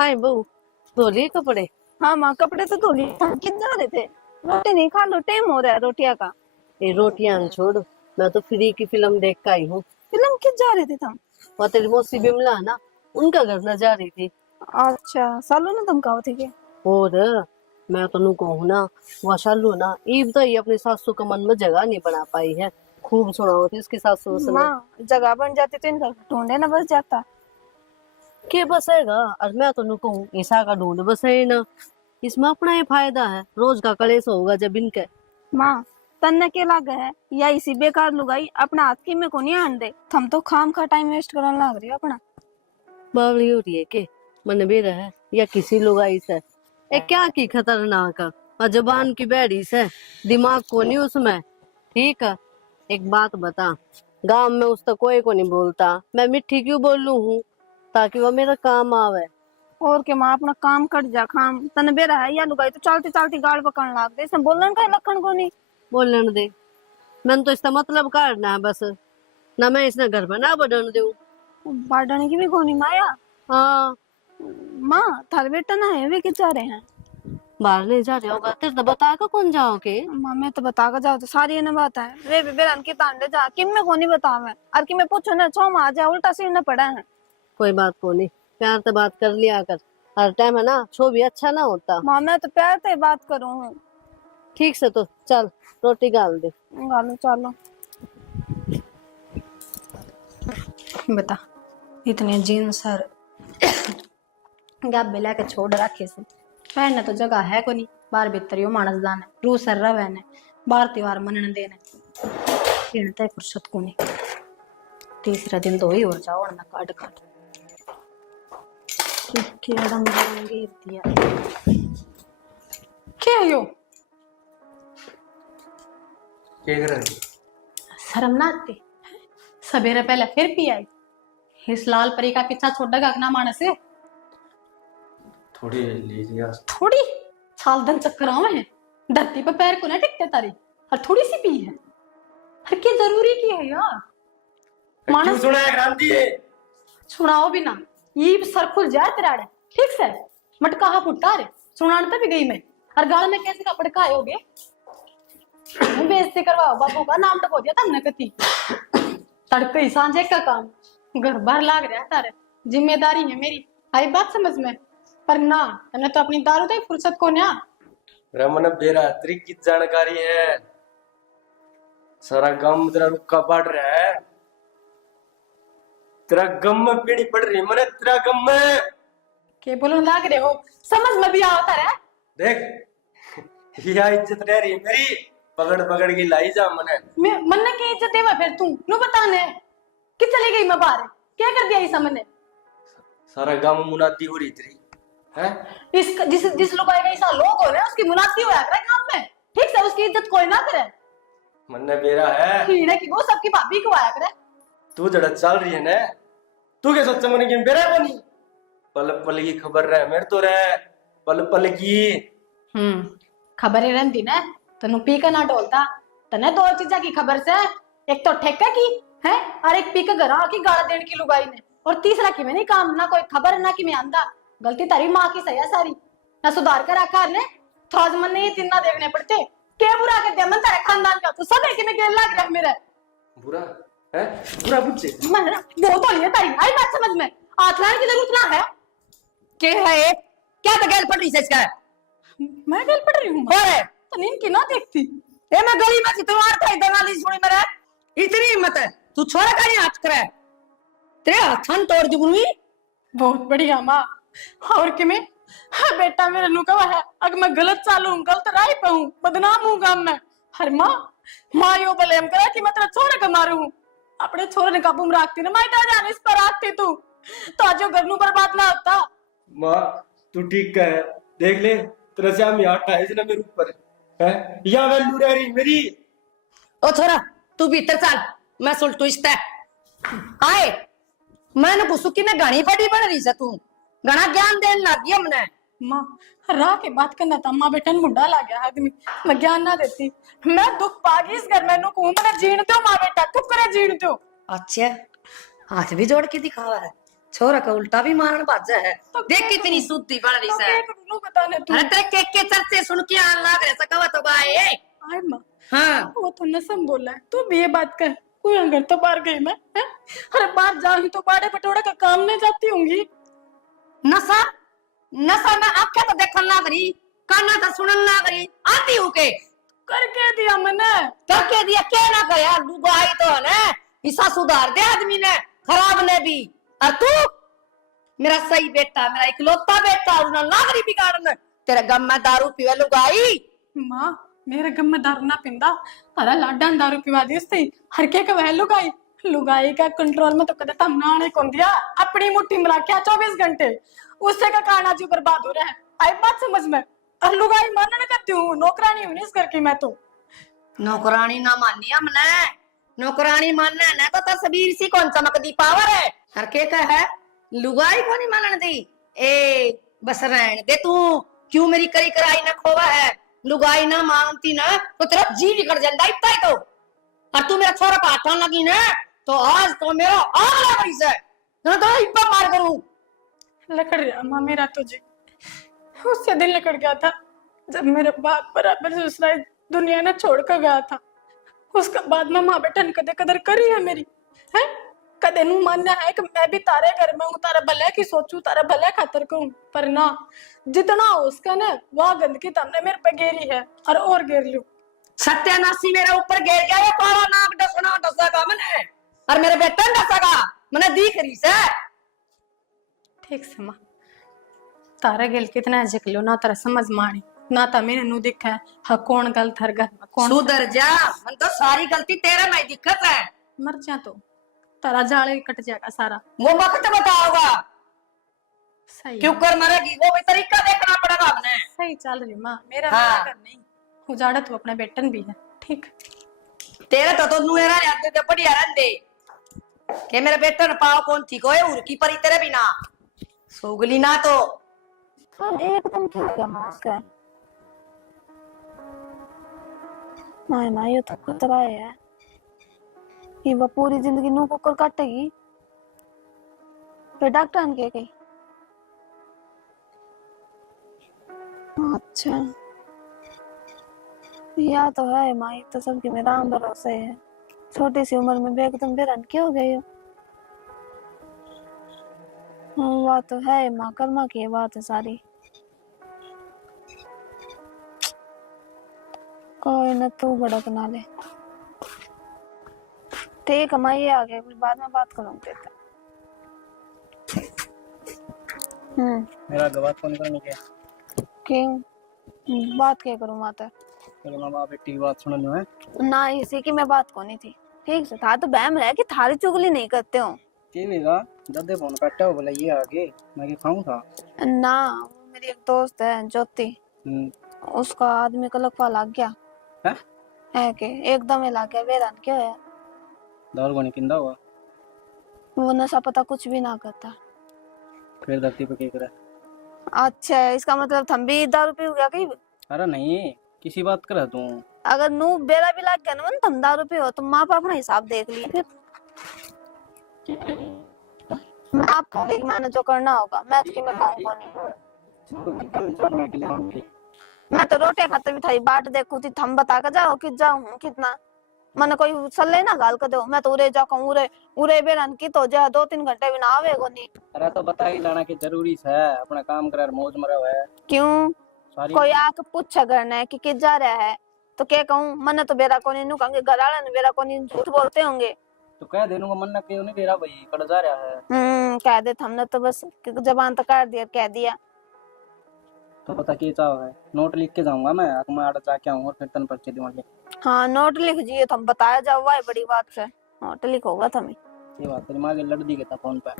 हाय बहू, धो लिए कपड़े? हाँ माँ, कपड़े तो धो लिए। किधर जा रहे थे? रोटी नहीं खा लो, टाइम हो रहा है रोटियां का। ये रोटियां छोड़, मैं तो फ्री की फिल्म देख के आई हूँ। फिल्म किस जा रहे थे तुम? वह तेरी मौसी बिमला है ना, उनका घर न जा रही थी। अच्छा, सालों ने तुम कहो थे। और मैं तो नू कहूँ ना, वह शालू ना ईब तो ही अपनी सासू का मन में जगह नहीं बना पाई है। खूब सुना होती इसकी सासू उसने। माँ, जगह बन जाती तो इनका ढूंढे ना बस जाता। के बसेगा? और मैं तो नू कहूँ ईसा का ढूंढ बसे ना। इसमें अपना ही फायदा है, रोज का कलेश होगा जब इनके। माँ, तन्ने के लागे है या इसी बेकार लुगाई अपना हाथ की में को नहीं आन दे। थम तो खाम का टाइम वेस्ट करने लग रही हो अपना। बावली हो रही है के मन भी रहे या किसी लुगाई से? ए क्या की खतरनाक है, और जबान की बेड़ी से दिमाग को नहीं उसमें। ठीक है, एक बात बता, गांव में उसका कोई को नहीं बोलता, मैं मिट्टी क्यों बोलूं हूँ? ताकि वो मेरा काम आवे। और के माँ, अपना काम कर जा खाम। तने बेरा है या लुगाई तो चलती चलती गाड़ पकड़ने लग दे। इसमें बोलने का लक्षण को नहीं। बोलन दे, मैंने तो इसका मतलब काटना है बस। ना मैं इसने घर में ना बढ़न दूं। बाढ़ने की भी कोनी माया। हाँ, माँ, थारे बेटा ना है वे किस जा रहे हैं? बाहर नहीं जा रहे होगा तेरे तो बता कर कौन जाओ के। माँ, मैं तो बता कर जाओ तो सारी ने बात है। वे भी बेरन की तांडे जा किम में कोनी बतावे। और कि मैं पूछो ना छो माँ जा उल्टा सिर न पड़ा है। कोई बात को नहीं, प्यार से बात कर लिया कर। हर टाइम है ना छो भी अच्छा ना होता। माँ, मैं तो प्यार से बात करूँ हूँ। ठीक से तो चल, रोटी गाल दे। गालो चलो। बता, इतने जीन्स और गब्बे लेके छोड़ रखे से पहनने तो जगह है को नहीं। बार भीतर यो मानस जाने रू सर रवे ने बार त्योहार मनन देने इनते फुर्सत को नहीं। तीसरा दिन तो ही और जाओ ना काट काट क्या रंग बिरंगी दिया। क्या यो क्या कर रही? शर्म ना आती? सवेरे पहले फिर पी आई। इस लाल परी का पीछा छोड़ दगा ना मानस है। थोड़ी ले लिया। थोड़ी साल दिन चक्कर आवे हैं धरती पे पैर को ना टिकते तारी और थोड़ी सी पी है। हर की जरूरी की है यार। क्यों सुना है क्रांति? सुनाओ भी ना, ये सर खुल जाए तेराड़े। ठीक से मटका हा फुटा रे सुनाने भी गई मैं। हर गाल में कैसे कपड़े का आयोगे? बेइज्जती करवाओ बाबू का नाम डबो दिया तुमने कती। तड़के सांझे का काम घर बार लाग रहा है तारे। जिम्मेदारी है मेरी, आई बात समझ में। पर ना तने तो अपनी दारू तो फुर्सत को ना। रमन बेरात्रि की जानकारी है। सारा गम तेरा रुक्का पड़ रहा है। तेरा गम में पीड़ी पड़ रही मने तेरा गम में। के बोलने लाग रहे हो, समझ में भी आता है। देख यह इज्जत रह रही मेरी, पकड़ पकड़ के लाई जा मने। मैं मन्ने की इज्जत देवा फिर तू नु बताने कि चली गई मैं बाहर क्या कर दिया इस हमने। सारा गम मुनादी हो रही तेरी है। इस जिस लोग आएगा ऐसा लोग हो रहे हैं उसकी मुनादी होया करे काम में। ठीक से उसकी इज्जत कोई ना करे। मन्ने बेरा है कीड़े की वो सबकी भाभी को आया करे। तू जड़ा चल रही है ना, तू क्या सोचा मने कि बेरा बनी? पल पल की खबर रहे मेरे तो रहे पल पल की। खबर ही रहती ना तनु पी का ना डोलता। तने दो चीजा की खबर से, एक तो ठेका की है और एक पी के घर आके गाड़ा देने की लुगाई ने। और तीसरा की मैं नहीं काम ना कोई खबर ना कि मैं आंदा। गलती तारी माँ की सही है सारी ना सुधार कर रखा ने। थोड़ा मन नहीं तीन ना देखने पड़ते। क्या बुरा कर दिया मन तेरे खानदान का तो सब है कि मैं गेल लाग रहा मेरा बुरा है। बुरा बुझे मन वो तो नहीं है तारी आई बात समझ में। आतलान की जरूरत ना है। के है क्या तो गैल पड़ रही है इसका? मैं गेल पड़ रही हूँ और तो नींद की ना देखती। ए मैं गली में तुम्हार था दलाली सुनी मेरा। इतनी हिम्मत है तू छोरा का नहीं हाथ करे तेरे हाथन तोड़ दूंगी। बहुत बढ़िया माँ। और कि मैं हाँ बेटा मेरा नुकवा है अगर मैं गलत चालू हूँ गलत राय पे हूँ बदनाम हूँ गांव में। हर माँ माँ यो बोले हम करा कि मैं तेरा छोरे का मारू हूँ। अपने छोरे ने काबू में रखती ना माइटा जान इस पर रखती तू तो आज घर नू बर्बाद ना होता। माँ तू ठीक कहे, देख ले तेरा से हम यहाँ है इसने मेरे ऊपर है या वैल्यू रह रही मेरी। ओ छोरा तू भीतर चल मैं सुलटू इस्ता आए। मैंने पूछू कि मैं घनी बड़ी बन रही से तू घना ज्ञान देने लग गया हमने। माँ राह के बात करना था माँ बेटा मुंडा ला गया आदमी मैं ज्ञान ना देती। मैं दुख पागी इस घर में नु मैंने जीण दो माँ बेटा चुप करे जीण दो। अच्छा हाथ भी जोड़ के दिखावा है छोरा का उल्टा भी मारन बाजा है। देख कितनी शुद्धि बन रही तो है। क्या करूं बताने तू। अरे तेरे के चर्चे सुन के आन लाग रहे सकवा तो बाए। आय माँ, हाँ वो तो नसम बोला है, तू भी ये बात कर। कोई अंगर तो बाहर गई मैं, हैं? अरे बाहर जाऊंगी तो बाड़े पटोड़े का काम नहीं जाती होंगी। नशा नशा में आंखें तो देखन लाग रही, काना तो सुनन लाग रही, आती हूँ के करके दिया मैंने। करके दिया क्या ना करे यार, लुगाई तो है ना, इसा सुधार दे आदमी ने, खराब ने भी। और तू मेरा सही बेटा, मेरा इकलौता बेटा, उन्हें लाग रही बिगाड़न। तेरे गम में दारू पीवे लुगाई। माँ मेरे गम में दारू ना पिंदा, अरे लाडा दारू पिवा दी उससे हर के का वह लुगाई। लुगाई का कंट्रोल में तो कदे तम नाने कौन दिया, अपनी मुट्ठी में रखा 24 घंटे, उससे का काना जी बर्बाद हो रहा है। आई बात समझ में। और लुगाई मानने करती हूँ, नौकरानी हूँ इस घर की मैं तो। नौकरानी ना मानी हमने, नौकरानी मानना है ना तो तस्वीर सी कौन चमकदी पावर है। हर के का है लुगाई को नहीं मानने दी। ए बस रहने दे तू, क्यों मेरी करी कराई ना खोवा है। लुगाई ना मानती ना तो तेरा जी निकल जाता इतना ही तो। और तू मेरा छोरा पाटन लगी ना तो आज तो मेरा आग लग रही है ना, तो इतना मार करूं। लकड़ गया माँ मेरा तुझे, उससे दिल लकड़ गया था जब मेरे बाप बराबर दूसरा दुनिया ने छोड़ कर गया था। उसका बाद में माँ बेटा ने कदे कदर करी है मेरी, है कदे नू मानना है कि मैं भी तारे घर में हूँ, तारा भले की सोचू, तारा भले खातर कहूँ, पर ना जितना हो उसका ना वह गंदगी तुमने मेरे पे गेरी है और गेर लू। सत्यानाशी मेरे ऊपर गिर गया, ये काला नाक डसना डसेगा मैंने, और मेरे बेटे ने डसेगा मैंने दिख रही से। ठीक से माँ, तारा गेल कितना जिक लो ना, तारा समझ मानी ना ता मेरे नु दिखा है हाँ कौन गलत हर घर में कौन। सुधर जा, मन तो सारी गलती तेरे में दिक्कत है। मर जा तो तारा जाले कट जाएगा सारा। वो वक्त बताओगा सही क्यों कर मरेगी, वो भी तरीका देखना पड़ेगा हमने। सही चल रही माँ, मेरा हाँ। मेरा घर नहीं उजाड़ा तो अपने बेटन भी है। ठीक तेरे तो नुएरा याद दे बढ़िया रहंदे के मेरे बेटे ने पाव कौन थी कोई उर की परी तेरे बिना सोगली ना तो एकदम ठीक है मास्क है। ना ये तो खतरा है कि वो पूरी जिंदगी नू कुकर काटेगी, फिर डॉक्टर ने कही अच्छा या तो है माँ, तो सबकी में राम भरोसे है। छोटी सी उम्र में एकदम बेरन क्यों हो गई हो। बात तो है माँ, कर्मा की बात है सारी। कोई न तू भड़क ना ले। ठीक है मैं ये आ गया, बाद में बात करूंगी। मेरा गवात कौन करने के क्यों बात क्या करूं माता। चलो माँ बाप बेटी की बात सुनो है ना इसी की मैं बात को नहीं थी। ठीक से था तो बहम रहा कि थारी चुगली नहीं करते हो। के लेगा जब फोन काटा हो बोला ये आगे मैं के खाऊं था ना मेरी एक दोस्त है ज्योति, उसका आदमी का लकवा लग गया है के एकदम ही लग गया। वेरान क्यों है दारू को किंदा हुआ, वो नशा पता कुछ भी ना करता। फिर धरती पे क्या करे। अच्छा इसका मतलब तुम भी दारू पी गया कहीं। अरे नहीं किसी बात कर तू, अगर नू बेरा भी लग गया ना तुम दारू पियो तो माँ बाप अपना हिसाब देख लिए फिर। मैं आपको देख मैंने जो करना होगा मैं उसकी मैं कहूँगा नहीं। मैं तो रोटी खाते भी था बाट देखू थी, थम बता कर जाओ कि जाऊँ कितना मैंने कोई सल्ले ना गाल कर दो। मैं तो उरे जाऊँ उरे उरे बेरन की तो जा 2-3 घंटे भी ना आवे को नहीं। अरे तो बता ही लाना कि जरूरी है अपना काम कर मौज मरा है। क्यों सारी कोई आके पूछा करना है कि जा रहा है तो क्या कहूँ। मैंने तो बेरा को नहीं नू कहूँगे घर वाले ने बेरा को नहीं झूठ बोलते होंगे। तो कह देनूंगा मन ना क्यों नहीं दे रहा भाई कट जा रहा है। कह दे हमने तो बस जबान तो काट दिया कह दिया। तो पता क्या चाह है नोट लिख के जाऊंगा मैं आड़ जाके आऊंगा फिर तन पर्चे दिमाग। हाँ नोट लिख दिए तुम बताया जाओ वाह बड़ी बात है। नोट लिख होगा तुम्हें ये बात तेरी माँ के लड़ दी था फोन पे।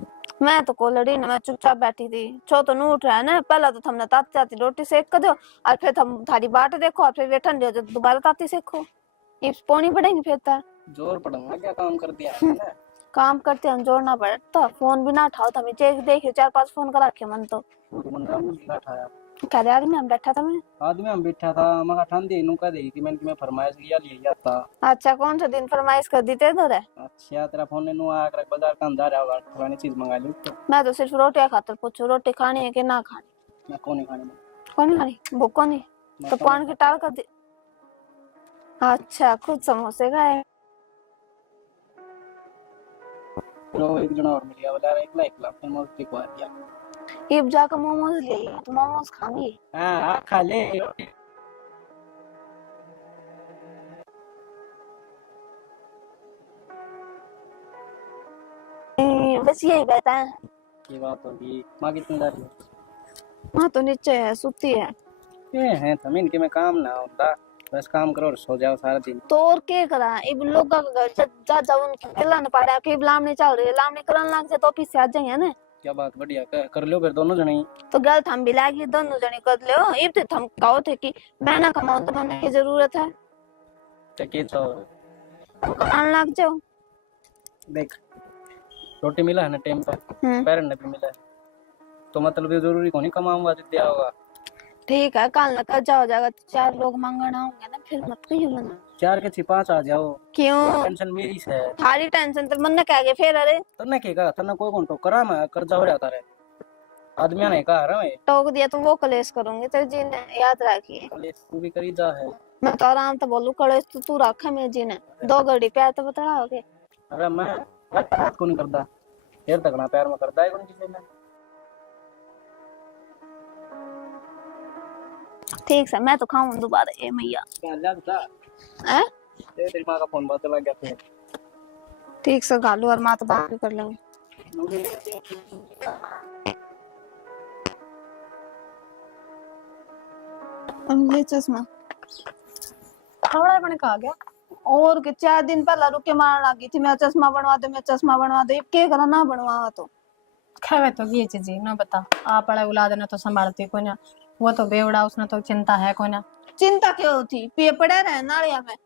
मैं तो को लड़ी ना, मैं चुपचाप बैठी थी। छो तो नू उठ रहा है ना, पहला तो हमने ताती ताती रोटी सेक कर दो और फिर हम थारी बाट देखो और फिर वे ठंडे हो दोबारा ताती सेको। ये पौनी पड़ेगी फिर तो जोर पड़ूंगा क्या काम कर दिया है ना। काम करते हम जोड़ना पड़ता। फोन भी ना उठाओ तुम्हें देख 4-5 फोन करा के मन तो बंदा उठाया कह रहे आदमी हम बैठा था मैं। आदमी हम बैठा था, मगर ठंडी नु कह दे कि मैं फरमाइश लिया जाता। अच्छा कौन सा दिन फरमाइश कर दी थे इधर है? अच्छा तेरा फोन ने नु आकर बाजार का अंदर होगा, पुरानी चीज मंगा ली तो। मैं तो सिर्फ रोटियां खातर पूछू, रोटी खानी है कि ना खानी? मैं कौन नहीं खाने में। कौन नहीं खानी? भूख को नहीं तो पान की टाल कर दी। अच्छा खुद समोसे खाए। तो एक जना और मिल गया, बोला एकला एकला फिर मैं उसके को आ गया। इब जाकर मोमोज ले आई, तो मोमोज खाऊंगी। हां खा ले। बस यही कहता है। ये बात होगी मां कितनी जा रही है? हाँ तो नीचे है, सुती है। ये है तमिन के में काम ना होता, बस काम करो और सो जाओ सारा दिन। तो और क्या करा, इब लोग का घर जा जा उनकी पिल्ला न पाड़ा कि लामनी चल रही है, लामनी करन लग जाए तो ऑफिस से आ जाएंगे ना। क्या बात, बढ़िया कर लो फिर दोनों जने ही। तो गलत हम भी लागी दोनों जने कर ले। इब तो हम कहो थे कि मैं ना कमाऊं तो मैंने की जरूरत है, तो के तो आन लग जाओ। देख रोटी मिला है ना टाइम पर, पैरन ने भी मिला है, तो मतलब ये जरूरी को नहीं कमाऊंगा तो दिया होगा। ठीक है कल न कर जाओ जाएगा, 4 लोग मांगना होंगे ना, फिर मत कहियो मना। 4 के 5 आ जाओ। क्यों टेंशन मेरी से है। थारी टेंशन तो मन ने कह गए फिर। अरे तन्ने के का तन्ने कोई कौन टोकरा में कर्जा हो जाता रे आदमी ने कहा रहा मैं टोक दिया तो वो कलेश करूंगी तेरे जी ने, याद रखिए। तू भी करी जा है। मैं तो आराम तो बोलू कलेश तो तू रखा मेरे जी ने, 2 घड़ी प्यार तो बता हो गए। अरे मैं बात को नहीं करता, फिर तक ना प्यार में करता है कौन किसी ने। ठीक है मैं तो खाऊं दोबारा ये मैया। क्या लगता हैं? तेरी मां का फोन बात लग गया फिर। ठीक से खा लो और माँ तो बात भी कर लेंगे। ये चश्मा थोड़ा बन का आ गया। और के 4 दिन पहले रुके मारने लगी थी, मैं चश्मा बनवा दो, मैं चश्मा बनवा दो। के करा ना बनवा तो खेवे तो ये चीज ना बता, आप पड़ा औलाद ने तो संभालती कोई ना, वो तो बेवड़ा, उसने तो चिंता है कोई ना। चिंता क्यों होती, पे पड़े रहे नालिया में।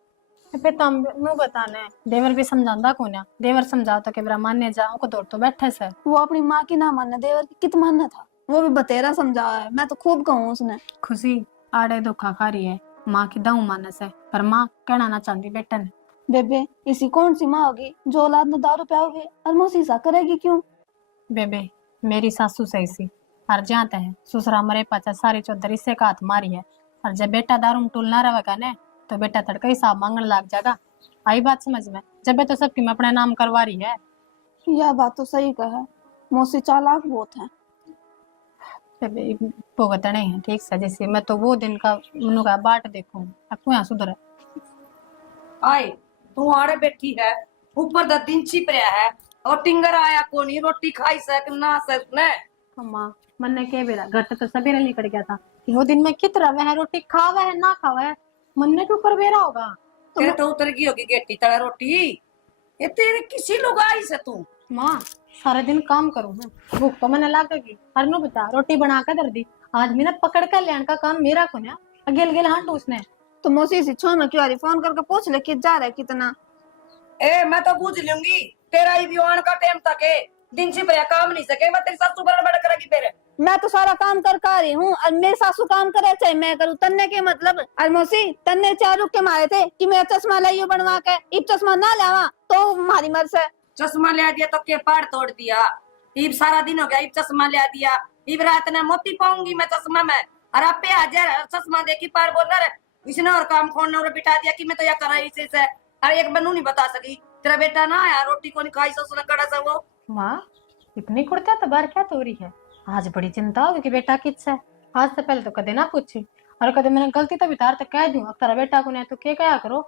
पे तम नु बताने देवर भी समझांदा को ना, देवर समझाओ तो केबरा मानने जाओ को दौड़ तो बैठे से। वो अपनी माँ की ना मानने, देवर की कित मानना था, वो भी बतेरा समझा है। मैं तो खूब कहूँ उसने। खुशी आड़े धोखा खा रही है, माँ की दाऊ मानस है, पर माँ कहना ना चाहती बेटा ने। बेबे इसी कौन सी माँ होगी जो औलाद ने दारू पियाओगे और मोसीसा करेगी क्यों? बेबे मेरी सासू सही सी और जानते हैं ससुरा मरे पाचा सारी चौधर इससे का हाथ मारी है, और जब बेटा दारू में टूलना रहेगा ने तो बेटा तड़का हिसाब मांगने लग जाएगा। आई बात समझ में? जब तो सबकी मैं अपने नाम करवा रही है। यह बात तो सही कहा, मौसी चालाक बहुत है। भुगत नहीं है ठीक से, जैसे मैं तो वो दिन का मनु का बाट देखूं अब यहाँ सुधर आए तू आड़े बैठी है, ऊपर द दिन छिप रहा है और टिंगर आया कोनी रोटी खाई सक ना सक ने। अम्मा मन ने के बेरा घर तो सवेरे निकल गया था, वो दिन में कितना वह रोटी खावा है ना खावा है, मन ने के ऊपर बेरा होगा। तेरे तो उतर गई होगी गेटी तड़ा रोटी, ये तेरे किसी लोग आई से तू। माँ सारा दिन काम करूँ मैं, भूख तो मैंने लागेगी। हर नो बता रोटी बना कर दर दी, आज मैंने पकड़ कर लेने का काम मेरा को ना, अगेल गेल हाँ उसने। तो मौसी से छो में क्यों आ रही, फोन करके पूछ ले कि जा रहा है कितना। ए मैं तो पूछ लूंगी, तेरा ही विवान का टाइम तक है, दिन छिप रहा काम नहीं सके, मैं तेरी सासू बड़ करेगी फिर। मैं तो सारा काम कर आ रही हूँ और मेरी सासू काम करे चाहे मैं करूँ, तन्ने के मतलब। और मौसी तन्ने 4 रुक के मारे थे कि मेरा चश्मा लाइयो बनवा के, इब चश्मा ना लावा तो हमारी मर्ज है। चश्मा ले दिया तो के पार तोड़ दिया, इब सारा दिन हो गया, इब चश्मा ले दिया, इब रात ने मोती पाऊंगी मैं चश्मा में, और आप पे हाजिर चश्मा देखी पार बोलना रे, इसने और काम खोलने और बिठा दिया कि मैं तो यह करा इसे से। अरे एक बनू नहीं बता सकी, तेरा बेटा ना आया रोटी को नहीं खाई ससुर कड़ा सा वो। माँ इतनी कुड़ता तो बार क्या तो रही है, आज बड़ी चिंता होगी कि बेटा किस है। आज से पहले तो कदे ना पूछी, और कदे मैंने गलती तो बितार तक कह दूं, अब तेरा बेटा को नहीं तो क्या कया करो,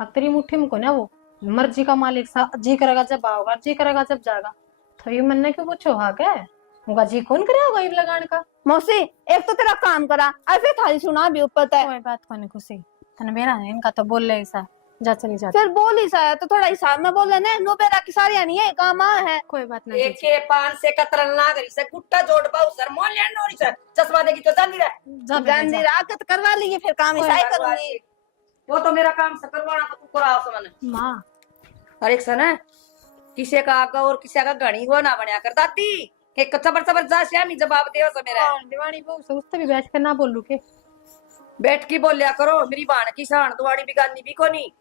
अब तेरी मुट्ठी में को ना वो मर्जी का मालिक सा, जी करेगा जब आओगा, जी करेगा जब जाएगा। तो ये मन ने क्यों पूछो हा क्या होगा, जी कौन करेगा ईब लगाने का। मौसी एक तो तेरा काम करा और फिर थाली सुना भी ऊपर तय। कोई बात को नहीं खुशी, तने मेरा है इनका तो बोल ले ऐसा, जा चली जा। फिर बोल ही सा तो थोड़ा हिसाब में बोल लेना, नो बेरा की सारी नहीं है काम है। कोई बात नहीं एक के पान से कतरन ना करी से गुट्टा जोड़ पाऊ सर मोल लेन नोरी से चश्मा देगी तो जानी रहे जा गांधी राकत करवा लीजिए, फिर काम कोई ऐसा ही बात करूंगी। वो तो मेरा काम से करवाना तो तू कराओ समन। माँ हर एक सन किसी का आगा और किसी का घड़ी वो ना बनया कर दाती, के चबर चबर जा श्यामी जवाब देव से मेरा दीवानी बहू से उससे भी बैठ कर ना बोलू के। बैठ की बोलिया करो, मेरी बाण की शान दुआनी बिगानी भी कोनी।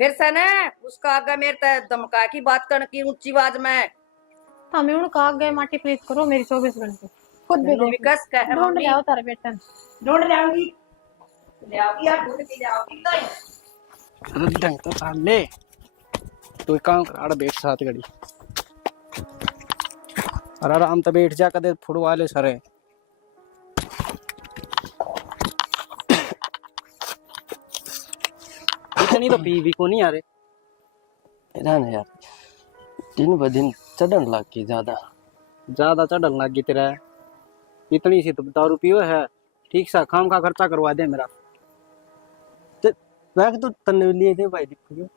फिर से न उसका आगे मेरे ते धमका की बात करने की ऊंची आवाज में। हमें उनका आगे माटी प्लीज करो मेरी 24 घंटे खुद भी भी कस का है ढूंढ मम्मी। ले आओ तारे बेटा ढूंढ ले आऊंगी, ले आओगी यार, ढूंढ के ले आओगी तो ढंग तो साल ले तो एक काम कर, आड़ बैठ साथ घड़ी और आराम से बैठ जा, कदे फुटवाले सरे इतनी तो पी भी को नहीं यार ना यार, दिन ब दिन चढ़न लग गई ज्यादा ज्यादा चढ़न लग गई तेरा। इतनी सी तो दारू पियो है, ठीक सा खाम का खर्चा करवा दे मेरा। वैसे तो तन्ने लिए थे भाई दीपक।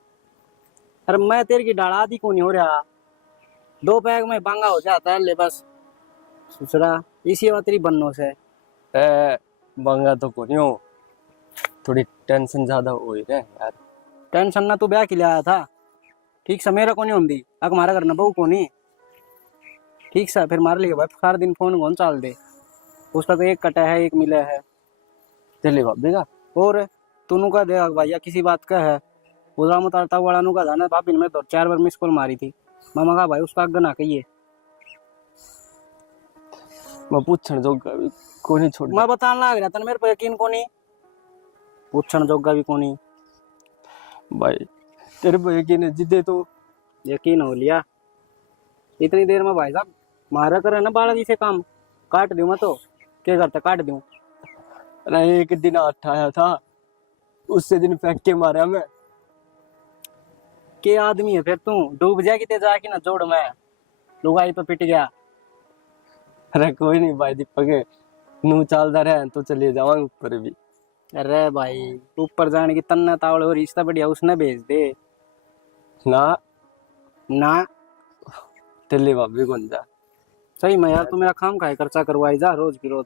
अरे मैं तेरे की डाला आदि को नहीं हो रहा, 2 पैग में बांगा हो जाता है ले बस सुसरा इसी बात तेरी बनने से। बंगा तो को नहीं हो, थोड़ी टेंशन ज्यादा हो रही है यार। टेंशन ना तू ब्याह के लिए आया था, ठीक सा मेरा को नहीं होंगी अक मारा करना बहू को नहीं, ठीक सा फिर मार लिया भाई सारा दिन फोन कौन चाल दे, उसका तो एक कटा है एक मिला है। चलिए भाभी का और तूनू का दे भैया किसी बात का है, उधर मुतारता वाला नु का था ना भाभी ने मैं तो 4 बार मिस कॉल मारी थी। मामा का भाई उसका अग्गा ना कहिए, मैं पूछण जोगा भी को नहीं छोड़ मैं बताने लग रहा था मेरे पे यकीन को नहीं, पूछण जोगा भी को नहीं भाई। तेरे पे यकीन है जिदे तो यकीन हो लिया। इतनी देर में भाई साहब मारा करे ना बालाजी से काम काट दूं मैं तो क्या करता काट दूं। अरे एक दिन हाथ आया था, उससे दिन फेंक के मारा मैं। के आदमी है फिर तू, डूब जाएगी ते जाके ना जोड़ मैं लुगाई पे पिट गया। अरे कोई नहीं भाई दीपक, नू चलता रहे तो चले जावांगे ऊपर भी। अरे भाई ऊपर जाने की तन्ना तावड़ और रिश्ता बढ़िया उसने भेज दे ना ना। चले भाभी कौन जा सही में यार तू मेरा काम खाए खर्चा करवाई जा रोज की रोज।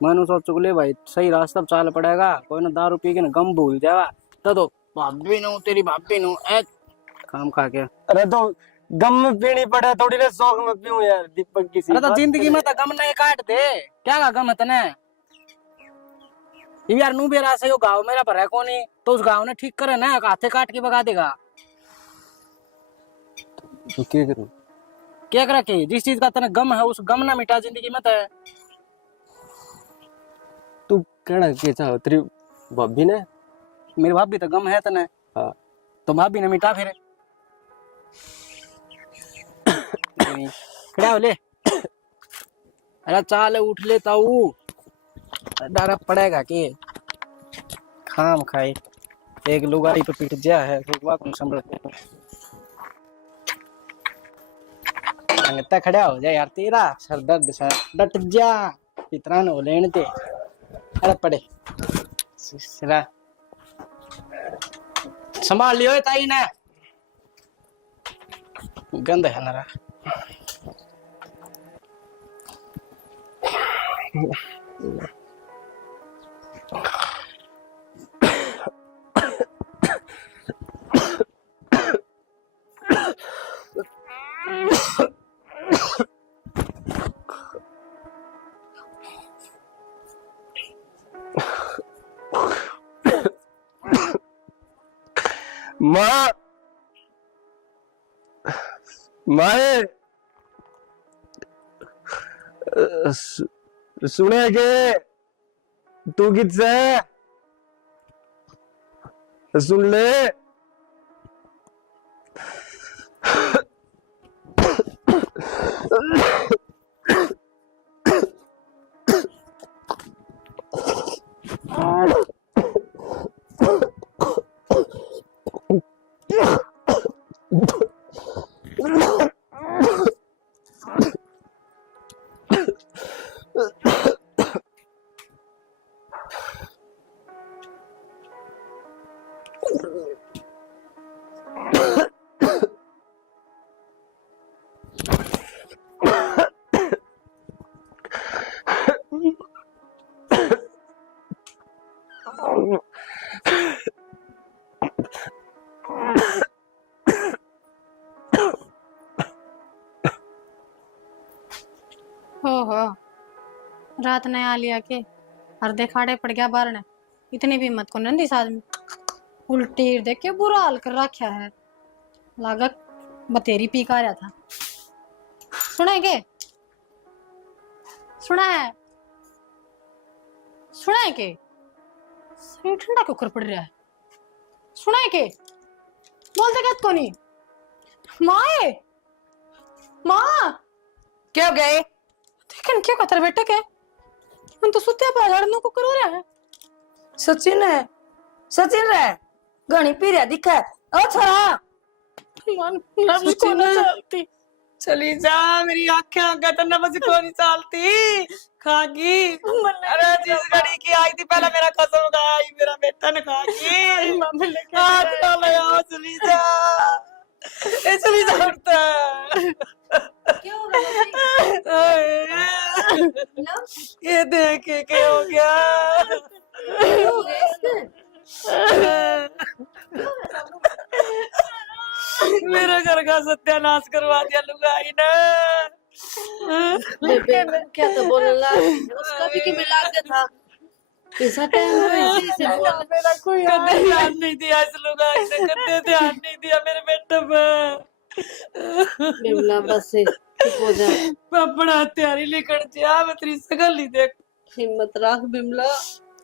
मैंने सोच ले भाई सही रास्ता चाल पड़ेगा, कोई ना दारू पी के ना गम भूल जाएगा तो भाभी नु तेरी भाभी नु काम खा के। अरे तो गम में पीनी पड़े थोड़ी ना शौक में पीऊं यार दीपक किसी। अरे तो जिंदगी में तो गम नहीं काट दे, क्या का गम है तने यार। नू बेरा से यो गाँव मेरा भरा को नहीं तो उस गाँव ने ठीक करे ना हाथे काट के भगा देगा। तो क्या करूं, क्या कर के जिस चीज का तने गम है उस गम ना मिटा जिंदगी में तो। तू कहना के चाह तेरी भाभी ने। मेरी भाभी तो गम है तने, हाँ तो भाभी ने मिटा फिर खड़ा हो ले। अरे चाल उठ लेता हूँ, डर पड़ेगा कि खाम खाए एक लुगाई तो पिट जा है संभल खड़ा हो जाए यार, तेरा सर दर्द सर डट जा इतना न हो लेने ते। अरे पड़े संभाल लियो ताई ने, गंद है ना। माँ माए सुने के तू किससे सुन ले। हो रात ने आ लिया के हर देखाड़े पड़ गया बाहर ने। इतनी भी हिम्मत को नंदी इस आदमी। उल्टी देख के बुरा हाल कर रखा है। लागत बतेरी पी का रहा था। सुना है के? सुना है? सुना है के? सही ठंडा क्यों कर पड़ रहा है? सुना है के? बोलते क्या को नहीं? माँ है? माँ क्यों गए? देखें क्या कतर बेटे के? मन तो सुत्या पा लड़नों को करो रहा है। सचिन है, सचिन रे घणी पी रहा दिखा है। ओ छोरा मन नब्ज को न चलती। चली जा, मेरी आंखें आंखें तो नब्ज को नहीं चलती। खागी अरे जिस घड़ी की आई थी पहले मेरा कसम खाई, मेरा बेटा ने खागी। हाथ ना लगा, चली जा, ए चली जा उठता। क्या हो रहा है? ये देख के क्या हो गया? मेरा घर का सत्यानाश करवा दिया लुगाई ने। बेबे क्या तो बोलने लगा, उसका भी कि मिला के था ऐसा टाइम हुआ इसी से बोल। मेरा कोई ध्यान नहीं दिया इस लुगाई ने, कदे ध्यान नहीं दिया मेरे बेटे पे। बिमला बस से चुप हो जा, अपना तैयारी लेकर जा, मैं तेरी शकल ही देख। हिम्मत रख बिमला।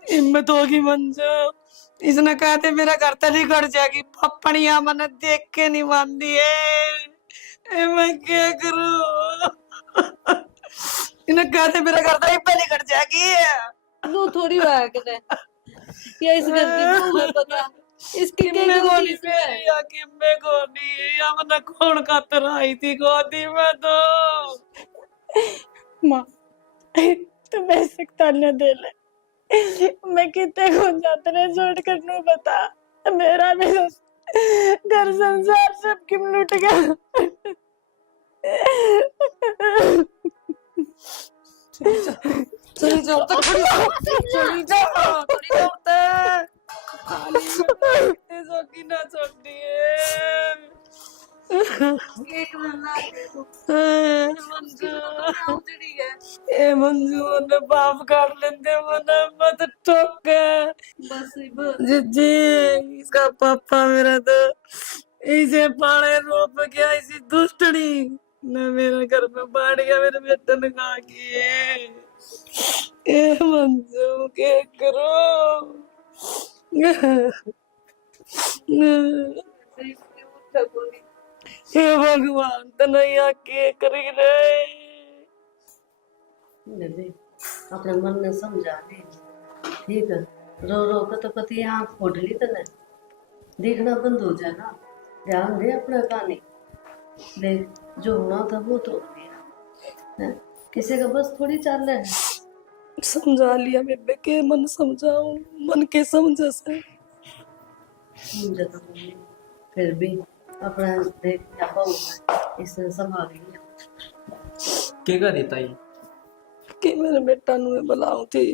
हिम्मत होगी मंजू, इसने कहते मेरा घर तली कट जाएगी। पपड़िया मन देख के नहीं मान दिए, मैं क्या करूं? इन्हें कहते मेरा घर तली पहले कट जाएगी। लो थोड़ी हुआ करे या इस घर की बहू है पता इसकी क्या किम्मे गलती गोली इसमें? मेरी या किम्मे गोली या मन कौन खातर आई थी गोदी में तो। माँ तुम्हें सकता न दे ले। मैं कितने को जाते रहे छोड़ कर नू बता। मेरा भी घर संसार सब किम लूट गया। चली जाओ तो चली जाओ, चली जाओ, चली जाओ तो जोगी ना छोड़ दिए। ए मंजू ने बाप काट लेंदे मन मत ठोके। बस जी इसका पापा मेरा तो इसे पाले रोप गया, इसी दुष्टनी न मेरे घर में बाढ़ गया, मेरे बेटे ने खा गए। ए मंजू के करो। हे भगवान तनैया के करी रे। बेबे अपने मन ने समझा दे ठीक है। रो रो के तो कति आँख फोड़ ली तने, देखना बंद हो जाए ना। ध्यान दे अपना कहानी देख, जो होना था वो तो हो गया है। किसी का बस थोड़ी चल रहा है। समझा लिया बेबे के मन समझाऊं, मन के समझ से मुझे तो नहीं, फिर भी अपना देख क्या पाऊंगा इसने संभाल लिया। केगा देता ही कि मेरे बेटा नु बुलाऊं थी,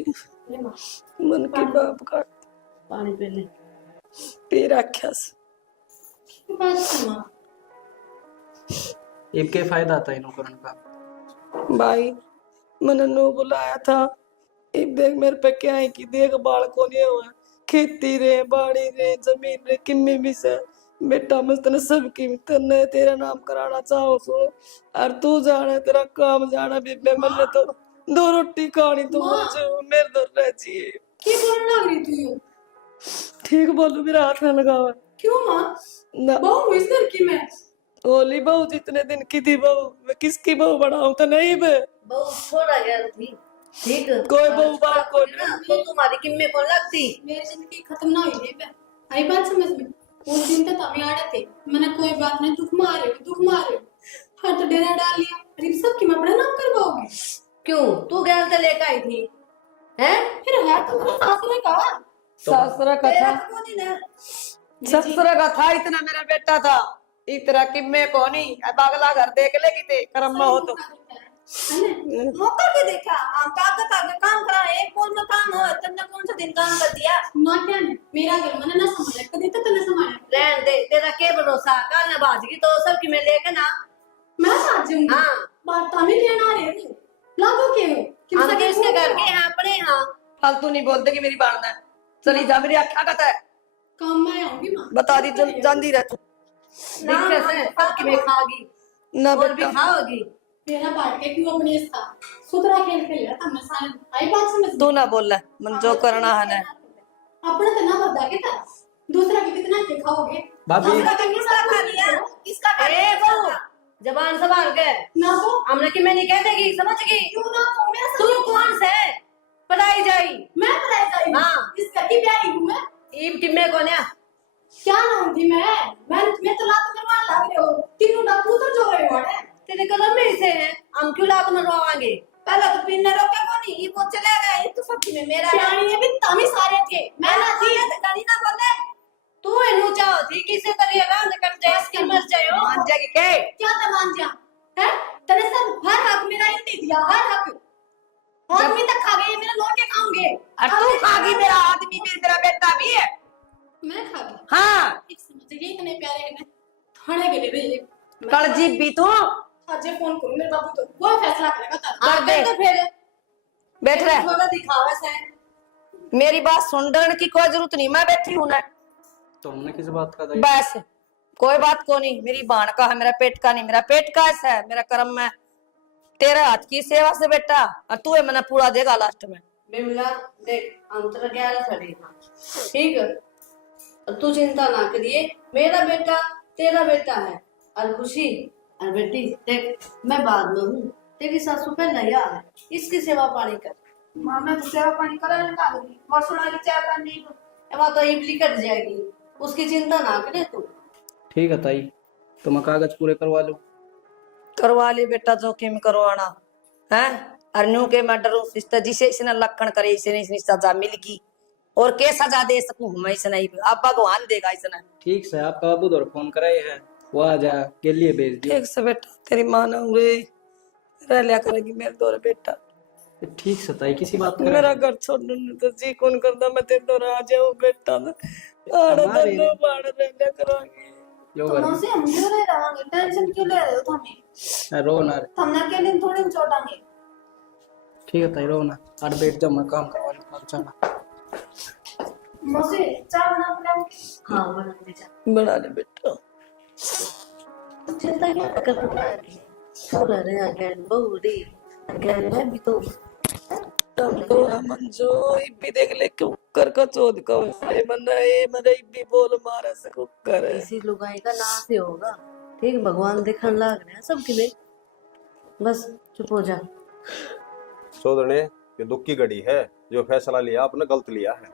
मन के बाप का पानी पी ले। पी रखा से एक के फायदा था इन उपकरण का। भाई मैंने नो बुलाया था। एक देख मेरे पे क्या है कि देख बाल को नहीं हुआ, खेती रे बाड़ी रे जमीन रे किम्मी भी से बेटा मस्त ने सब की तने तेरा नाम कराना चाहो सो और तू जाने तेरा काम जाना बेबे। मैंने तो दो रोटी खानी तो मुझे मेरे दो रह चाहिए। की बोलने लग रही तू? ठीक बोलू, मेरा हाथ ना लगावा। क्यों माँ? ना बहू इस घर की मैं। ओली बहू जितने दिन की थी बहू, मैं किसकी बहू बनाऊं तो नहीं बे। बहुत छोड़ा गया थी ठीक है। कोई बहू बात को ना तो तुम्हारी किम्मे कौन लगती। मेरी जिंदगी खत्म ना हुई है। आई बात समझ में? उस दिन तक हमें आड़े थे, मैंने कोई बात नहीं, दुख मारे हर तो डेरा डाल लिया। अरे सब की मैं अपना नाम करवाओगी? क्यों तू गैल से लेकर आई थी हैं? फिर है तो मेरे सासू ने कहा ससुरा का तेरा था, तो कोनी ना। ससुरा का था, इतना मेरा बेटा था इतना किम्मे को नहीं। अब अगला घर देख ले किते कर्म में हो तो मौका भी देखा हम काका का काम करा। एक कौन सा काम हो तन्ने कौन सा दिन काम कर दिया ना क्या ने मेरा घर मैंने ना संभाला, कभी तक तने संभाला। रहन दे, तेरा के भरोसा कल न बाजगी तो सब की मैं लेके ना। मैं साथ जाऊंगी। हाँ बात तो हमें लेना आ रहे थे। लागो के हो कि हम मुझे तो इसके घर के हैं अपने यहाँ। फालतू नहीं बोलते कि मेरी बाण है। चली जा, मेरी आख्या कहता है काम में आऊंगी मां। बता दी तो जानती रह तू। दिखे से सबकी में खाओगी ना और भी बेटा खाओगी। मेरा बांट के क्यों अपनी इसका सुतरा खेल खेल रहा था मैं सारे आई बात समझ तू ना बोल मन जो करना है ना। अपने तो ना बता के था दूसरा के कितना के खाओगे भाभी दूसरा का किसका खा लिया किसका खा ए लिया बहू जबान संभाल के। ना तो हमने कि मैं नहीं कह देगी, समझ गई? क्यों ना तो मेरा तू कौन से पढ़ाई जाई? मैं पढ़ाई जाई हाँ। इसका की ब्याह हूं मैं ईब कि मैं कौन है? क्या नाम थी मैं तो लात मरवाने लग रहे हो तीनों ना पुत्र जो रहे हो है तेरे कलम में से है, हम क्यों लात मरवाएंगे? पहले तो पिन रोके को नहीं वो चले गए तो सब्जी में मेरा प्याणी ये भी तमी सारे थे मैं ना थी कहीं ना बोले तू इनु चाहो थी किसे तरह रांद कर जाए इसकी मर जायो। मान जाएगी के क्या तमान जा है तेरे सब हर हक मेरा ही दे दिया हर हक आदमी तक खा गए मेरा लौट के खाऊंगे और तू खागी मेरा आदमी भी तेरा बेटा भी है। मैं खा गई हाँ एक समझ गई इतने प्यारे ने थाने के लिए रही कलजी भी तू आज ये फोन करूं मेरे बाबू तो वो फैसला करेगा तारा कर दे तो फिर बैठ रहे थोड़ा दिखावा से। मेरी बात सुनने की कोई जरूरत नहीं, मैं बैठी हूं ना तुमने किस बात का था? बस कोई बात को नहीं। मेरी बाण का है, मेरा पेट का नहीं, मेरा पेट का है, मेरा कर्म में तेरा हाथ की सेवा से बेटा और तू है मैंने पूरा देगा लास्ट में। बिमला देख अंतर 11 खड़ी ठीक है और तू चिंता ना करिए, मेरा बेटा तेरा बेटा है। और खुशी और बेटी देख मैं बाद में हूँ, तेरी सासू पहले है, इसकी सेवा पानी कर। मां मैं तो सेवा पानी करा लगा दूंगी मसुड़ा की चाय पानी वहां तो इमली कट जाएगी, उसकी चिंता ना करे तू। ठीक है ताई, तो मैं कागज पूरे करवा लूं। करवा ले बेटा, जोखिम करवाना है अरनू के मैं डरू रिश्ता जिसे इसने लखन करे इसे नहीं सजा मिलगी और के सजा दे सकूं मैं इसे नहीं, अब भगवान देगा इसने। ठीक से आपका अबू दौर फोन कराए है, वो आ जा के लिए भेज दिया। ठीक से बेटा तेरी मां ना हुए रह लिया करेगी मेरे दौर बेटा। ठीक से ताई, किसी बात का मेरा घर छोड़ने तो जी कौन करदा मैं तेरे तो आ जाऊं बेटा ना आड़ा हमारे दंदो बाड़ रहने करांगे यो तो कर से हम क्यों ले रहांगे टेंशन क्यों ले रहे हो तुम्हें रो ना रे। हमने के दिन थोड़ी छोड़ांगे ठीक है ताई, रो ना, आठ बैठ जाओ, मैं काम करवा लूं। चला मौसी चाय बना पिलाऊं हाँ बना दे जा। बना ले बेटा चिंता क्या कर रहे हैं अगेन बहुड़ी अगेन है भी तो तुमको मन जो इब्बी देख ले क्यों कर का चोद का ए मन इब्बी बोल मारे से कुकर है इसी लुगाई का नाश ही होगा। ठीक भगवान दिखने लग रहे हैं सबके लिए, बस चुप हो जा। सोदने ये दुख की घड़ी है, जो फैसला लिया आपने गलत लिया है।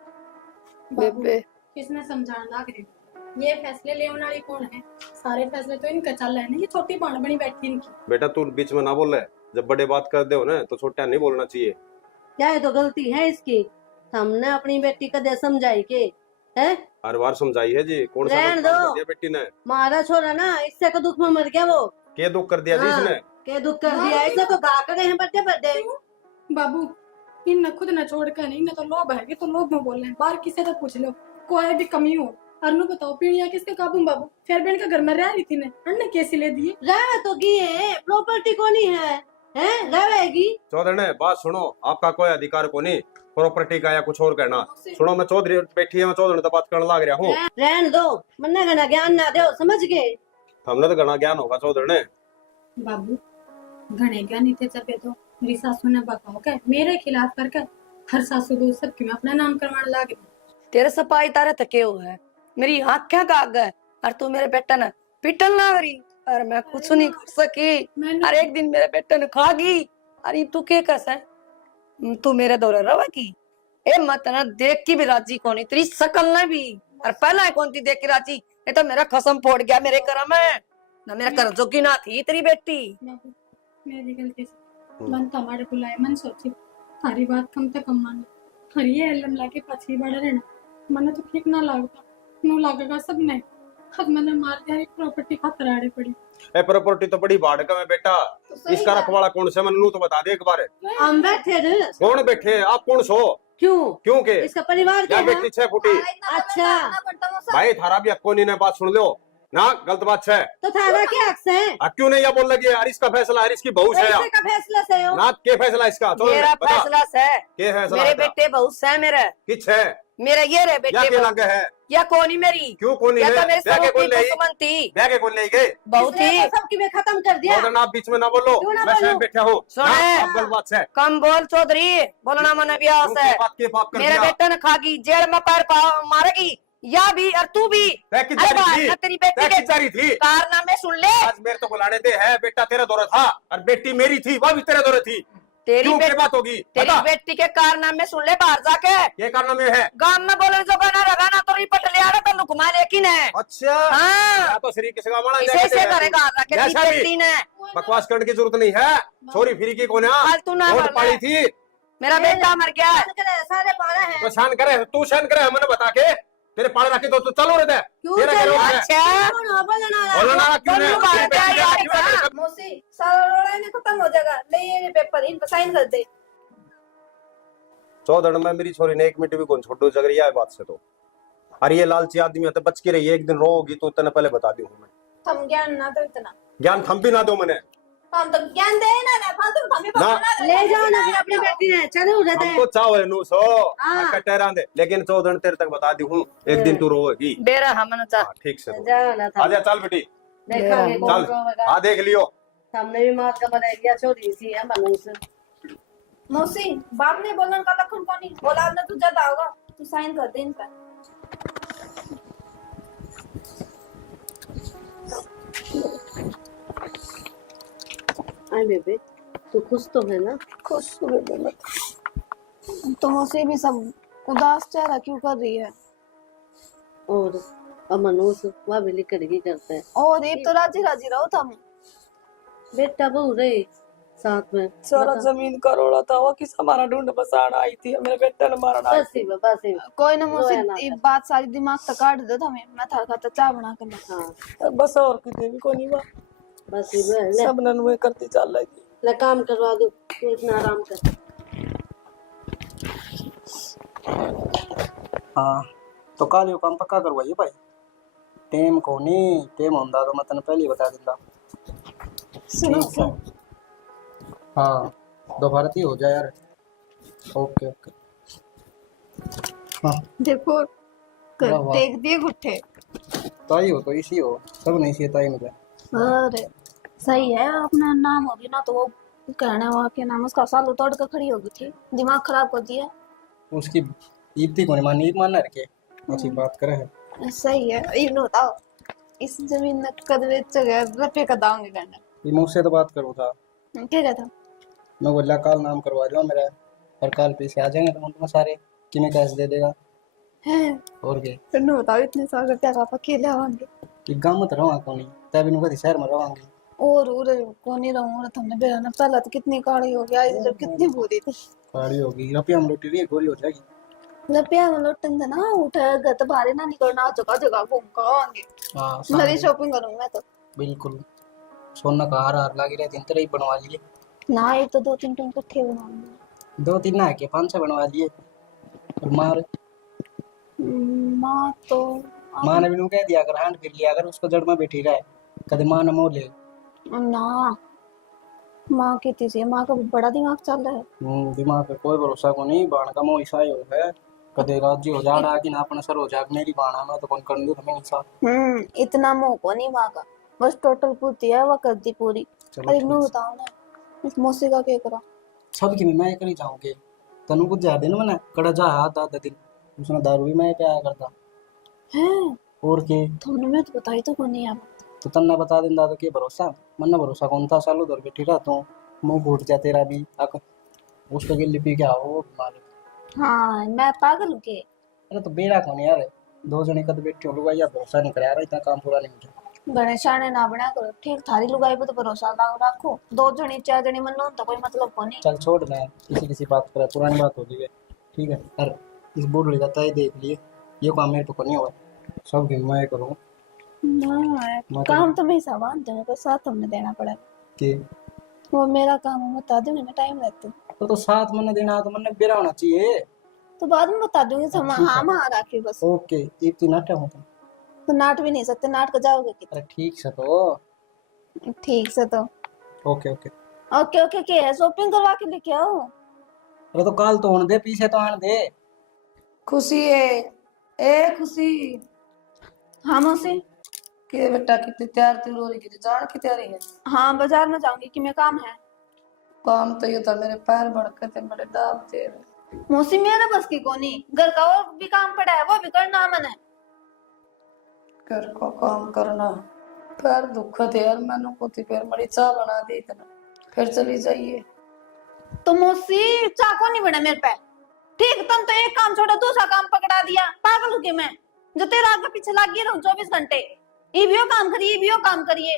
बेबे किसने समझाना लग रही ये फैसले लेने वाली कौन है सारे फैसले तो इनका चल रहे हैं ना ये छोटी बाण बनी बैठी इनकी। बेटा तू बीच में ना बोल रहे, जब बड़े बात कर दे हो ना तो छोटा नहीं बोलना चाहिए। क्या है तो गलती है इसकी, हमने अपनी बेटी का दे समझाई के है हर बार समझाई है जी, कौन सा रहने दुख कर दो। दिया बेटी ने? मारा छोरा ना इससे को दुख में मर गया वो। क्या दुख कर दिया जी हाँ, इसने? के दुख कर दिया इसे तो गा करे हैं बड़े बड़े। बाबू इन खुद न छोड़ कर नहीं, तो लोभ है कि तो लोभ में बोल रहे हैं, बाहर किसे तो पूछ लो कोई भी कमी हो। अरनू बताओ पीड़िया किसके काबू बाबू फिर बेन का घर में रह रही थी ने अन्ने कैसे ले दिए रह तो गई प्रॉपर्टी को नहीं है रहेगी। चौधरी बात सुनो, आपका कोई अधिकार को नहीं प्रॉपर्टी का या कुछ और कहना। सुनो मैं चौधरी बैठी है, मैं चौधरी तो बात करने लग रहा हूँ। रहन दो मन्ना गना ज्ञान ना दो, समझ गए? हमने तो घना ज्ञान होगा चौधरी ने। बाबू घने ज्ञान नहीं थे जब तो मेरी सासू ने बताओ क्या मेरे खिलाफ करके हर सासू को सबके में अपना नाम करवाने लगे। तेरे सपाई तारे थके हुए है, मेरी आंखें का आग है और तू मेरे बेटा ने पिटन ना करी और मैं कुछ नहीं कर सकी। और एक दिन मेरे बेटे ने खा गई। अरे तू क्या कैसा है, तू मेरे दौरे रवेगी? ए मत ना देख की भी राजी कौन तेरी शकल ने भी और पहला कौन थी देख की राजी। ये तो मेरा कसम फोड़ गया मेरे कर्म में ना, मेरा कर जोगी ना थी तेरी बेटी। बाबू मेरी गलती से मन हमारे बुलाए मन सोची थारी बात कम से कम मान हरी है एलम लाके पछी बड़े रहना मन तो ठीक ना लगता नो लगेगा सब नहीं हद मैंने मार दिया एक प्रॉपर्टी खातर आड़े पड़ी। ए प्रॉपर्टी तो बड़ी भाड़का में बेटा, इसका रखवाला कौन से मन तो बता दे एक बार। हम बैठे रे। कौन बैठे हैं आप, कौन सो? क्यों के इसका परिवार क्या या है? बेटी 6 फुटी अच्छा भाई थारा भी अक्को नहीं ने बात सुन लो। ना गलत बात है। तो थारा क्या हक है? क्यों नहीं ये बोल लगी हरीश का फैसला, हरीश की बहू है ऐसे का फैसला से हो? ना के फैसला इसका तो मेरा बता। फैसला है, के फैसला मेरे है तेरा? बेटे बहुत से मेरे, किछ है मेरा ये रे या बेटे के लगे है या कोनी मेरी, क्यों कौन नहीं या तो मेरे बैगे कौन स्वरूप नहीं की कुसुमंती बैगे कौन नहीं गए बहुत इसने ही तो सबकी में खत्म कर दिया। चौधरी आप बीच में ना बोलो, क्यों ना मैं स्वयं बोलूं? बैठा हूँ। सुने। हाँ, अब गलत बात है। कम बोल चौधरी, बोलना मन ब्याह क्यों से के बात के पाप कर मेरे दिया? बेटे ने खागी जेल में पैर मारेगी, या भी और तू भी। तय की अरे जारी बात थी ना तेरी बेटी तय के की जारी थी कारनामे सुन ले। आज मेरे तो बुलाने दे है, बेटा तेरा दौरा था और बेटी मेरी थी, वह भी तेरे दौरे थी। तेरी क्यों बेटी के बात होगी तेरी बता। बेटी के कारनामे सुन ले बाहर जाके। ये कारण में है। गांव में बोलने जो बना रहा ना तो रिपट ले आ रहा तो लुकमा लेकिन है। अच्छा हाँ या तो श्री किसी का माना इसे से करेगा आके जैसा भी। बेटी ने बकवास करने की जरूरत नहीं है। छोरी फिरी की कौन है? फालतू ना वोट बोल। पाड़ी थी मेरा बेटा मर गया है। सारे पारा है। तो शान करे, तू शान करे हमने बता के तेरे पाड़े रखी तो चलो रे दे क्यों तेरा क्या चलो? रोक है? अच्छा बोलना बोलना क्यों बोलू नहीं? बात तेरी बेटी है ने यार, रखी हुई है, इतना। सब- मौसी सारा रोड़ा में खत्म हो जाएगा, ले ये पेपर इन पर साइन कर दे। चौधरी में मेरी छोरी ने एक मिनट भी कौन छोड़ो जगर यह बात से तो। अरे ये लालची आदमी है तो बच के रही, एक दिन रोगी तो तेने पहले बता दी हूँ मैं। थम ज्ञान ना तो इतना ज्ञान थम भी ना दो मैंने, हम तो ज्ञान दे ना ना फालतू थमी ना। ले जाओ ना फिर अपनी बेटी ने, चलो उधर हम तो चावल नू सो हाँ। कटेरा दे, लेकिन चौधरी तेरे तक बता दी हूँ एक दिन तू रोगी। बेरा हमने चा हाँ, ठीक से रो। जाओ ना था। आजा चल बेटी देखेंगे कौन चल रोवेगा। हाँ देख लियो। हमने भी मार का बनाया छोड़ी सी है मनुष्य। मौसी बाप ने बोलने का लखन कोनी औलाद ने तू ज्यादा होगा, तू साइन कर दे इन पर। आई बेबे तू खुश तो है ना? खुश हो गई मैं तो। मौसी भी सब उदास चेहरा क्यों कर रही है? और अब मनुष्य वह भी करेगी करता है। और ये तो राजी राजी रहो तुम। बेटा बहू रहे साथ में। सारा जमीन का रोड़ा था, वो किस हमारा ढूंढ बसाना आई थी, मेरे बेटे ने मारना आई बस ही बस ही। कोई ना मौसी, रोया ना ये कर। बात सारी दिमाग तक काट दो तुम्हें, मैं थार खाता चाय बना कर ला। हाँ थी। बस और कितने भी कोनी बा, बस ही वो है। ले सब ननुए करती चल लगी। ले काम करवा दो तू इतना आराम कर। हाँ तो कल यो काम पक्का करवाइए भाई। टेम को नहीं टेम होंदा तो मैं तेन पहले ही बता दिंदा। ठीक है हाँ दोबारा ही हो जाए यार। ओके ओके हाँ देखो वाह, वाह। देख दिए गुट्ठे। ताई हो तो इसी हो, सब नहीं सी ताई मुझे। अरे सही है, अपना नाम होगी ना तो वो कहने वहाँ के नाम उसका सालू तोड़ कर खड़ी होगी थी, दिमाग खराब कर दिया। उसकी ईद को नहीं मानी, ईद मानना रखे अच्छी बात करे है। सही है, ये बताओ इस जमीन में कद बेच गए रुपये का दांगे करना ये मुझसे तो बात करूँ था, क्या कहता? मैं बोला कल नाम करवा दो मेरा और कल पैसे आ जाएंगे तो तुम्हें सारे कि मैं कैश दे देगा। है और क्या फिर न बताओ इतने सारे रुपया का अकेले आवांगे कि गाँव में तो रहा कौन तभी नु कभी शहर में रवांगे। और उरे कौन ही रहूं और तुमने बेरा ना पहला तो कितनी काली हो गया, जब कितनी बुरी थी। काली होगी रुपया में लुटी रही है, गोरी हो जाएगी। रुपया में लुटन था ना, उठा गत बाहर ना निकलना, जगह जगह घूम कर आएंगे। हाँ नई शॉपिंग करूंगी मैं तो। बिल्कुल सोना का हार हार लगी रहती तरह ही बनवा लिए। ना ये तो 2-3 टन इकट्ठे बनाऊंगी। 2-3 ना के 5-6 बनवा लिए। और मार माँ तो माँ ने भी नु कह दिया अगर हांड फिर लिया अगर उसको जड़ में बैठी रहे कदे माँ न मोह ले। ना माँ की थी, माँ का बड़ा दिमाग चल रहा है। दिमाग पे कोई भरोसा को नहीं, बाण का मोह ईसा हो है कदे राजी हो जा रहा कि ना अपना सर हो जा मेरी बाणा में तो कौन कर दू हमें ईसा। इतना मोह को नहीं माँ का, बस टोटल पूर्ति है वो कर दी पूरी। चलो अरे ठीक नु है। बताओ ना इस मौसी का क्या करा? सब की मैं करी जाऊंगे तनु कुछ ज्यादा ना मैंने कड़ा जा हाथ आधा दिन उसने दारू भी मैं क्या करता है और के तुमने मैं तो बताई तो कोई नहीं यार। तो तन्ना बता दिन दादा के भरोसा मन भरोसा कौन था सालों दर बैठी रहा तू मुंह घूट जा तेरा भी अक उसके के लिपि क्या हो मालिक। हाँ मैं पागल हूँ के? अरे तो बेड़ा कौन यार दो जने कद बैठे हो लुगा या भरोसा नहीं करा रहा इतना काम पूरा नहीं होता। गणेशाने ना बना करो ठीक, थारी लुगाई पे तो भरोसा रखो, 2 जनी 4 जनी मन लो तो कोई मतलब को नहीं। चल छोड़ ना किसी किसी बात कर पुरानी बात हो गई है ठीक है। अरे इस बोर्ड लगा तय देख लिए ये काम मेरे तो नहीं हुआ सब दिन मैं करूँ ना काम तो मैं सामान दूंगा पर साथ तुमने देना पड़ेगा कि वो मेरा काम है, बता दूंगी मैं टाइम लगता है तो साथ मन देना तो मन बेरा होना चाहिए। तो बाद में बता दूंगी। ठीक है। हाँ हाँ राखी बस। ओके एक दिन आटा होता तो नाट भी नहीं सकते, नाट को जाओगे अरे ठीक से तो। कितना ठीक से तो। Okay okay. ओके ओके के है, शॉपिंग करवा के लेके आओ। अरे तो काल तो होने दे, पीछे तो आने दे। खुशी है ए खुशी हाँ मौसी। के बेटा कितनी तैयार थी रो रही थी जान की तैयारी है। हाँ बाजार में जाऊंगी कि मैं काम है। काम तो ये था मेरे पैर भड़के थे बड़े दाम थे। मौसी मेरे बस की कोनी, घर का और भी काम पड़ा है वो भी करना है मैंने। घर को काम करना पैर दुख थे यार मैंने को थी फिर बड़ी चाय बना दी इतना फिर चली जाइए। तो मौसी चाको नहीं बना मेरे पे। ठीक, तुम तो एक काम छोड़ा दूसरा काम पकड़ा दिया। पागल हूँ कि मैं जो तेरा आगे पीछे लगी रहूं 24 घंटे। ये भी काम करिए, ये भी काम करिए।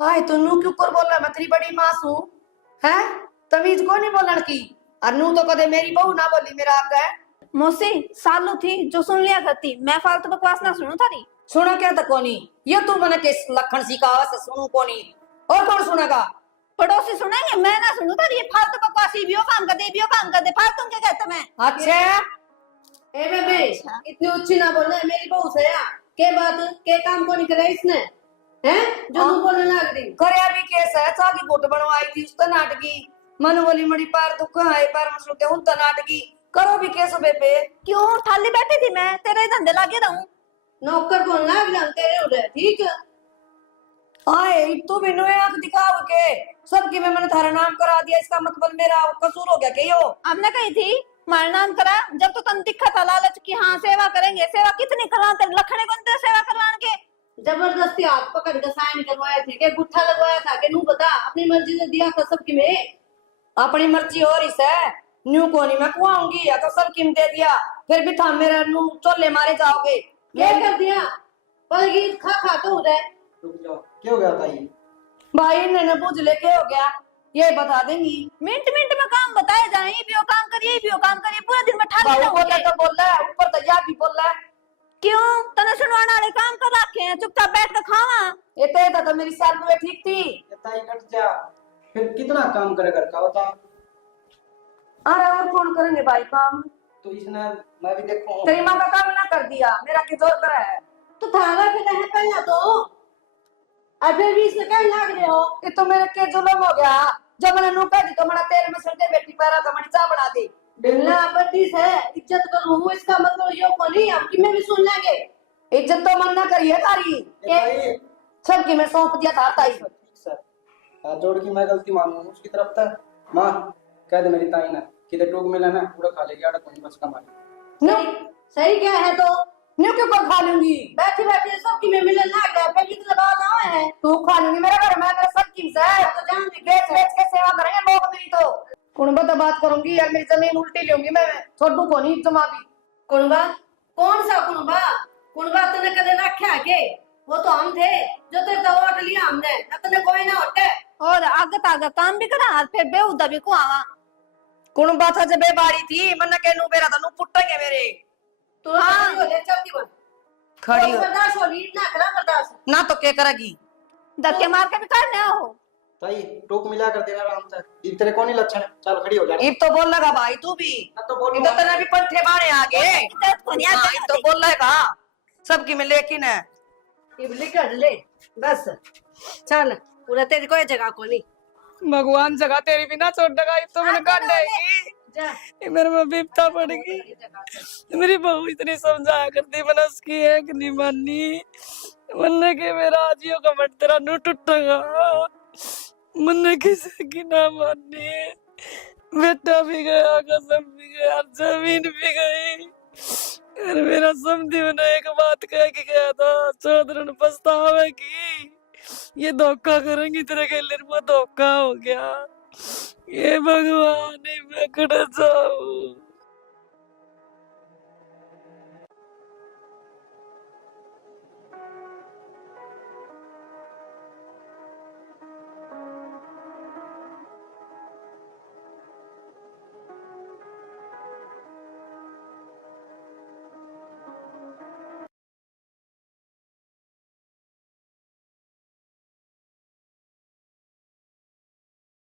हाय तो नू क्यों कर बोल रहा मैं तेरी बड़ी मां हूं हैं तमीज को नहीं बोलन की और नू तो कदे मेरी बहू ना बोली मेरा आगे। मौसी सालू थी जो सुन लिया करती, मैं फालतू बकवास ना सुनू थारी। सुनो क्या तो कोनी ये तू मने के लखन सिखावा से सुनू कोनी और कौन सुनेगा? पड़ोसी सुनेंगे, मैं ना सुनू थारी ये फालतू बकवास। ये भी काम कर दे, ये भी काम कर दे, फालतू क्या कहते मैं। अच्छा ए बेबे इतनी ऊंची ना बोलना है मेरी बहू से यार। के बात के काम को नहीं करा इसने हैं जो तू बोलने लग रही। करया भी केस है चाकी फोट बनवाई थी उसका नाटकी मन बोली मड़ी पैर दुख है पैर मसलते उन तो नाटकी करो भी केस बेबे। क्यों थाली बैठी थी मैं, तेरे धंधे लागे रहूं। नौकर बोल लग रहा तेरे उधर ठीक है। आए तू भी नुए आंख दिखाओ के सबकी मैंने थारा नाम करा दिया इसका मतलब मेरा कसूर हो गया के यो? हमने कही थी मारा नाम करा जब तो तन दिखा था लालच की हाँ सेवा करेंगे। सेवा कितनी करा तेरे लखने को तेरे सेवा करवाने के। जबरदस्ती हाथ पकड़ के साइन करवाए थे के गुट्ठा लगवाया था के नू बता अपनी मर्जी से दिया था सबकी में। अपनी मर्जी हो रही से न्यू को नहीं मैं कुआऊंगी या तो सब किम दे दिया फिर भी था मेरा नू चोले मारे जाओगे। क्या कर दिया पलगी खा खा तो उधर। रुक जाओ, क्या हो गया था ये? भाई ने पूछ ले क्या हो गया ये बता देंगी। मिनट मिनट में काम बताए जाए, ये भी वो काम करिए, ये भी वो काम करिए, पूरा दिन में ठाली बाबू रहूंगी। बोला तो बोल रहा है ऊपर तो या भी बोल रहा है। क्यों तने सुनवाने वाले काम कर रखे हैं, चुपचाप बैठ कर खावा। ये तो मेरी साल में ठीक थी। ये ताई कट जा, फिर कितना काम करे घर का बता। अरे और कौन करेंगे भाई काम? तो इसने मैं भी देखूं। तेरी माँ का काम ना कर दिया मेरा किधर करा है। तो थारा के है पहला तो अबे भी इसने कहीं लग रहे हो। ये तो मेरे के जुल्म हो गया जब मैंने नू कह दी तो मेरा तेरे में सड़ते बेटी पैरा तो मैंने चाय बना दी। बिल्ला आपत्ति है इज्जत करूं इसका मतलब यो को नहीं हम कि मैं भी सुन लेंगे। इज्जत तो मन ना करिए तारी ताई सबकी मैं सौंप दिया था ताई। ठीक सर, हाथ जोड़ की मैं गलती मानूं उसकी तरफ था। माँ कह दे मेरी ताई ना किधर टूक मिला ना पूरा खा लेगी आटा कोई बस कमा सही क्या है तो न्यू क्यों कर खा लूंगी बैठे बैठे सबकी में मिलने लग गया पहले तो लगा ना है। तू खा लूंगी मेरा घर में मेरा सब की है तो जान दे बेच बेच के सेवा करेंगे लोग मेरी तो कुणबा तो बात करूंगी यार मेरी जमीन उल्टी लूंगी मैं छोटू को नहीं जमा भी। कुणबा कौन सा कुणबा? कुणबा तने कदे रखा के वो तो हम थे जो तेरे तो वोट लिया हमने तने कोई ना होते। और आगे तागा काम भी करा और फिर बेहुदा भी कुआवा। कुणबा था जब बाड़ी थी मन के नू बेरा था नू पुट्टेंगे मेरे। तू हां हो ले चल की बन खड़ी हो बर्दाश्त हो लीड ना करा बर्दाश्त ना तो क्या करेगी धक्के मार के भी करने हो। ताई टूक मिला कर देना आराम से। ये तेरे कौन ही लक्षण है? चल खड़ी हो जा। इब तो बोल लगा भाई तू भी तो बोल इधर तने भी पंठे बाड़े आगे इज्जत को नहीं हाँ, इब तो बोल लगा सबकी में लेकिन है इबली कर ले बस चल पूरा तेरी कोई जगह को नहीं। भगवान जगह तेरी भी ना छोड़ देगा तो मैंने काट देगी जा ये मेरे में बिपता पड़ेगी। मेरी बहू इतनी समझाया करती मैंने उसकी एक नहीं मानी मन के मेरा आजियो का मट तेरा नू टूटेगा मन किसी की ना मानी। बेटा भी गया कसम भी गया जमीन भी गई और मेरा समझी मैंने एक बात कह के गया था चौधरन पछतावे की ये धोखा करेंगी तेरे के लिए वो धोखा हो गया। ये भगवान मैं कट जाऊं।